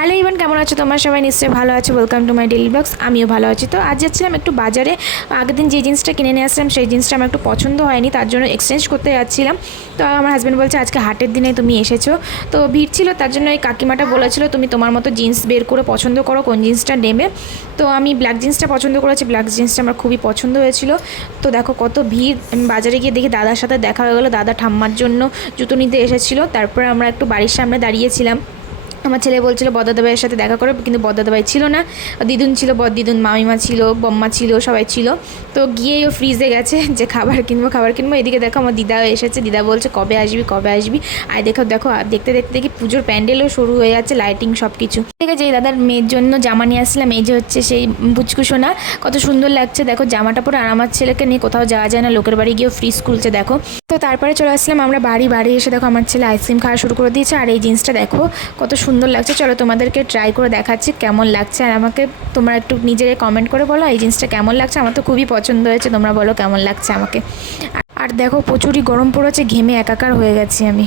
Hello Ivan, কেমন আছো তোমরা সবাই? নিশ্চয়ই ভালো আছো। Welcome to my daily blogs. আমিও ভালো আছি। তো আজ যাচ্ছিলাম একটু বাজারে। আগের দিন যে জিনিসটা কিনে নিয়ে আসলাম সেই জিনিসটা আমার একটু পছন্দ হয়নি, তার জন্য এক্সচেঞ্জ করতে যাচ্ছিলাম। তো আমার হাজব্যান্ড বলছে আজকে হাটের দিনে তুমি এসেছো, তো ভিড় ছিল, তার জন্য এই কাকিমাটা বলেছিল তুমি তোমার মতো জিন্স বের করে পছন্দ করো কোন জিন্সটা নেবে। তো আমি ব্ল্যাক জিন্সটা পছন্দ করেছি। ব্ল্যাক জিন্সটা আমার খুবই পছন্দ হয়েছিল। তো দেখো কত ভিড়। আমি বাজারে গিয়ে দেখি দাদার সাথে দেখা হয়ে গেলো। দাদা ঠাম্মার জন্য জুতো নিতে এসেছিলো। তারপরে আমরা একটু বাড়ির সামনে দাঁড়িয়েছিলাম। আমার ছেলে বলছিল বদ্দাদাবাইয়ের সাথে দেখা করে, কিন্তু বদ্দাদাবাই ছিল না। দিদুন ছিল, দিদুন, মামিমা ছিল, বম্মা ছিল, সবাই ছিল। তো গিয়েই ও ফ্রিজে গেছে যে খাবার কিনবো। এদিকে দেখো আমার দিদাও এসেছে। দিদা বলছে কবে আসবি। আর দেখো দেখতে দেখতে দেখি পুজোর প্যান্ডেলও শুরু হয়ে যাচ্ছে, লাইটিং সব কিছু। ঠিক আছে, এই দাদার মেয়ের জন্য জামা নিয়ে আসলাম। এই যে হচ্ছে সেই পুচকুসোনা, কত সুন্দর লাগছে দেখো জামাটা পরে। আর আমার ছেলেকে নিয়ে কোথাও যাওয়া যায় না, লোকের বাড়ি গিয়েও ফ্রিজ খুলছে দেখো। তো তারপরে চলে আসলাম আমরা বাড়ি এসে দেখো আমার ছেলে আইসক্রিম খাওয়া শুরু করে দিয়েছে। আর এই জিনিসটা দেখো কত সুন্দর লাগছে। চলো তোমাদেরকে ট্রাই করে দেখাচ্ছি কেমন লাগছে। আর আমাকে তোমরা একটু নিজেরা কমেন্ট করে বলো এই জিনিসটা কেমন লাগছে। আমার তো খুবই পছন্দ হয়েছে, তোমরা বলো কেমন লাগছে আমাকে। আর দেখো প্রচুরই গরম পড়েছে, ঘেমে একাকার হয়ে গেছি আমি।